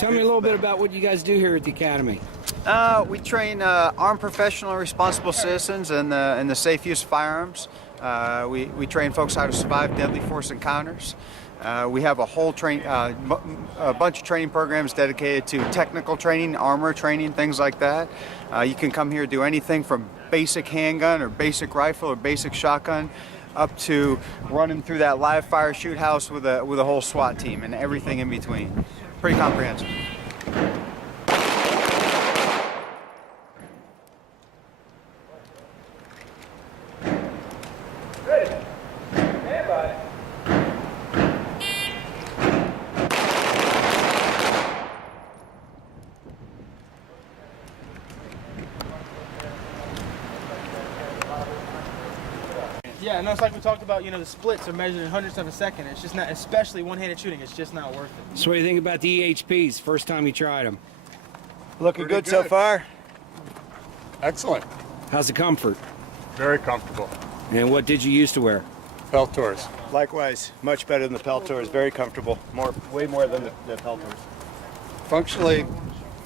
Tell me a little bit about what you guys do here at the Academy. We train armed professional and responsible citizens in the safe use of firearms. We train folks how to survive deadly force encounters. We have a whole a bunch of training programs dedicated to technical training, armor training, things like that. You can come here and do anything from basic handgun or basic rifle or basic shotgun up to running through that live fire shoot house with a whole SWAT team and everything in between. Pretty comprehensive. Yeah, and it's like we talked about, the splits are measured in hundredths of a second. It's just not, especially one-handed shooting, it's just not worth it. So what do you think about the EHPs, first time you tried them? Looking good so far. Excellent. How's the comfort? Very comfortable. And what did you used to wear? Peltors. Likewise, much better than the Peltors. Very comfortable. Way more than the Peltors. Functionally,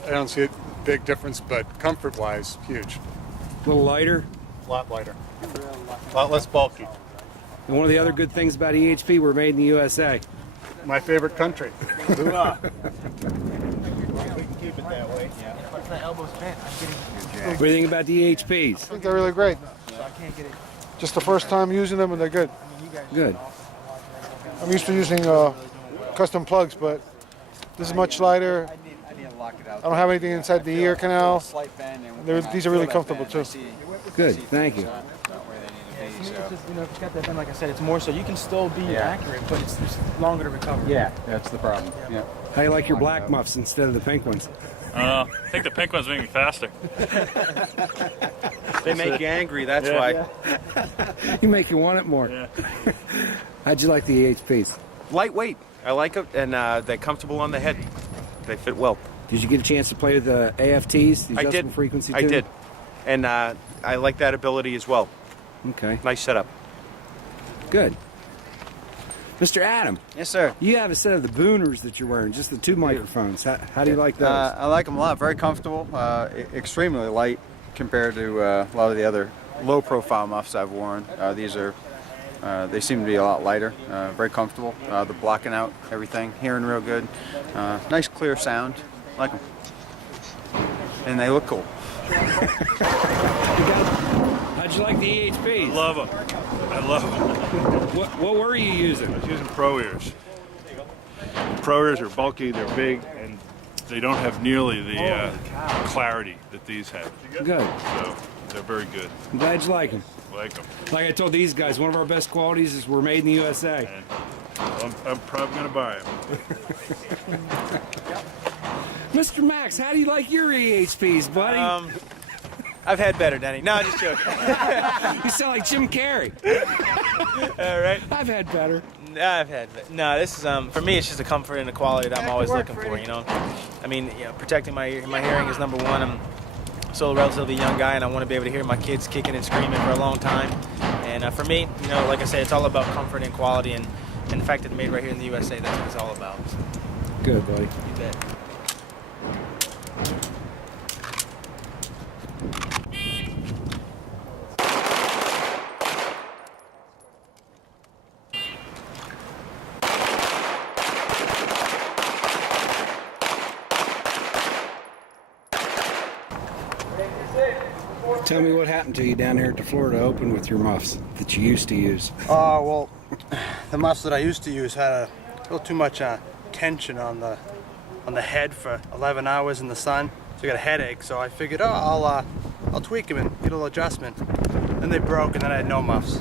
I don't see a big difference, but comfort-wise, huge. A little lighter? A lot lighter. A lot less bulky. And one of the other good things about EHP, we're made in the USA. My favorite country. We can keep it that way. Yeah. If my elbow's bent, I'm getting What do you think about the EHPs? I think they're really great. so I can't get it. Just the first time using them and they're good. Good. I'm used to using custom plugs, but this is much lighter. I don't have anything inside the ear canal. These are really comfortable too. Good, thank you. It's just, if it's got that bend, like I said, it's more so you can still be accurate, but it's just longer to recover. Yeah, that's the problem. Yeah. How you like your black muffs instead of the pink ones? I think the pink ones make me faster. They make you angry, that's why. You make you want it more. Yeah. How'd you like the EHPs? Lightweight. I like them, and they're comfortable on the head. They fit well. Did you get a chance to play with the AFTs, the I adjustable did. frequency I tuning? did. And I like that ability as well. Okay, Nice setup. good. Mr. Adam, Yes, sir. you have a set of the Booners that you're wearing, just the two microphones. How do you like those? I like them a lot. Very comfortable. Extremely light compared to a lot of the other low-profile muffs I've worn. These are. They seem to be a lot lighter. Very comfortable. The blocking out everything, hearing real good. Nice clear sound. Like them. And they look cool. How'd you like the EHPs? I love them. I love them. What were you using? I was using Pro Ears. Pro Ears are bulky, they're big, and they don't have nearly the clarity that these have. Good. So they're very good. I'm glad you like them. Like them. Like I told these guys, one of our best qualities is we're made in the USA. And I'm probably going to buy them. Mr. Max, how do you like your EHPs, buddy? I've had better, Danny. No, I'm just joking. You sound like Jim Carrey. All right. I've had better. No, this is for me. It's just the comfort and the quality that I'm always looking for. I mean, protecting my hearing is number one. I'm still a relatively young guy, and I want to be able to hear my kids kicking and screaming for a long time. And for me, like I said, it's all about comfort and quality, and the fact that it's made right here in the USA. That's what it's all about. So, Good, buddy. you bet. Tell me what happened to you down here at the Florida Open with your muffs that you used to use. Well, the muffs that I used to use had a little too much tension on the head for 11 hours in the sun, so I got a headache. So I figured, I'll tweak them and get a little adjustment. Then they broke, and then I had no muffs.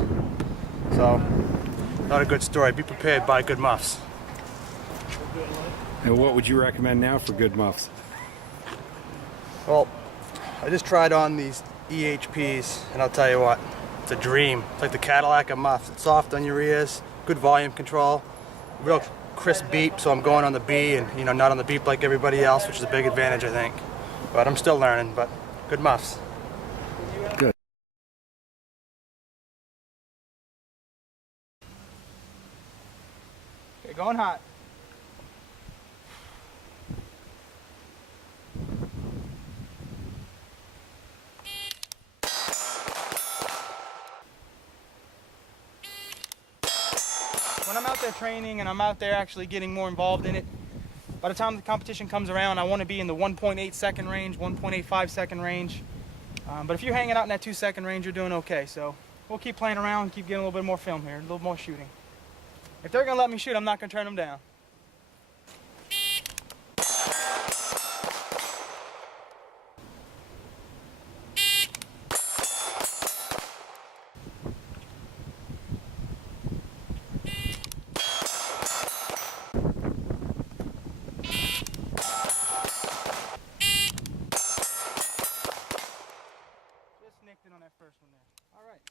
So, not a good story. Be prepared, buy good muffs. And what would you recommend now for good muffs? Well, I just tried on these EHPs, and I'll tell you what, it's a dream. It's like the Cadillac of muffs. It's soft on your ears, good volume control, real crisp beep, so I'm going on the B and not on the beep like everybody else, which is a big advantage, I think. But I'm still learning, but good muffs. Good. Okay, going hot. when I'm out there training and I'm out there actually getting more involved in it, by the time the competition comes around, I want to be in the 1.8 second range, 1.85 second range. But if you're hanging out in that 2 second range, you're doing okay. So we'll keep playing around, keep getting a little bit more film here, a little more shooting. If they're going to let me shoot, I'm not going to turn them down. Nicked it on that first one there. All right.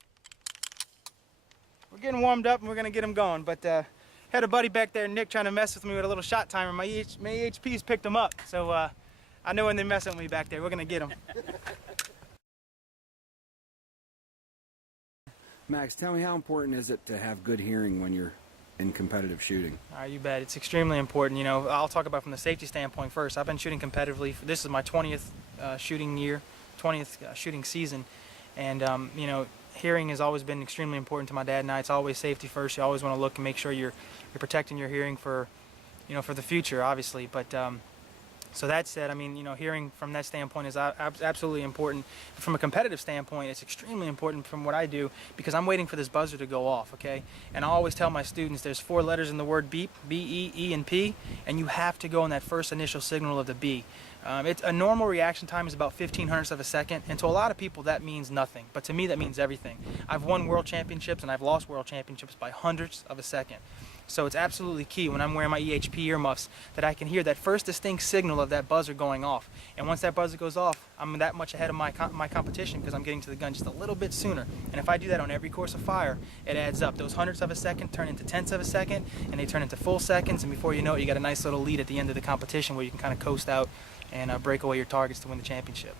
We're getting warmed up and we're going to get them going. But had a buddy back there, Nick, trying to mess with me with a little shot timer. My EHPs picked them up. So I know when they're messing with me back there. We're going to get them. Max, tell me, how important is it to have good hearing when you're in competitive shooting? You bet. It's extremely important. You know, I'll talk about from the safety standpoint first. I've been shooting competitively. This is my 20th shooting year, 20th shooting season. And, you know, hearing has always been extremely important to my dad and I. It's always safety first. You always want to look and make sure you're protecting your hearing for, you know, for the future, obviously. But so that said, I mean, you know, hearing from that standpoint is absolutely important. From a competitive standpoint, it's extremely important from what I do because I'm waiting for this buzzer to go off, okay? And I always tell my students there's 4 letters in the word beep, B, E, E, and P, and you have to go on that first initial signal of the B. It's a normal reaction time is about 0.15 of a second, and to a lot of people that means nothing, but to me that means everything. I've won world championships and I've lost world championships by hundredths of a second. So it's absolutely key when I'm wearing my EHP earmuffs that I can hear that first distinct signal of that buzzer going off. And once that buzzer goes off, I'm that much ahead of my competition because I'm getting to the gun just a little bit sooner. And if I do that on every course of fire, it adds up. Those hundredths of a second turn into tenths of a second, and they turn into full seconds, and before you know it, you got a nice little lead at the end of the competition where you can kind of coast out and break away your targets to win the championship.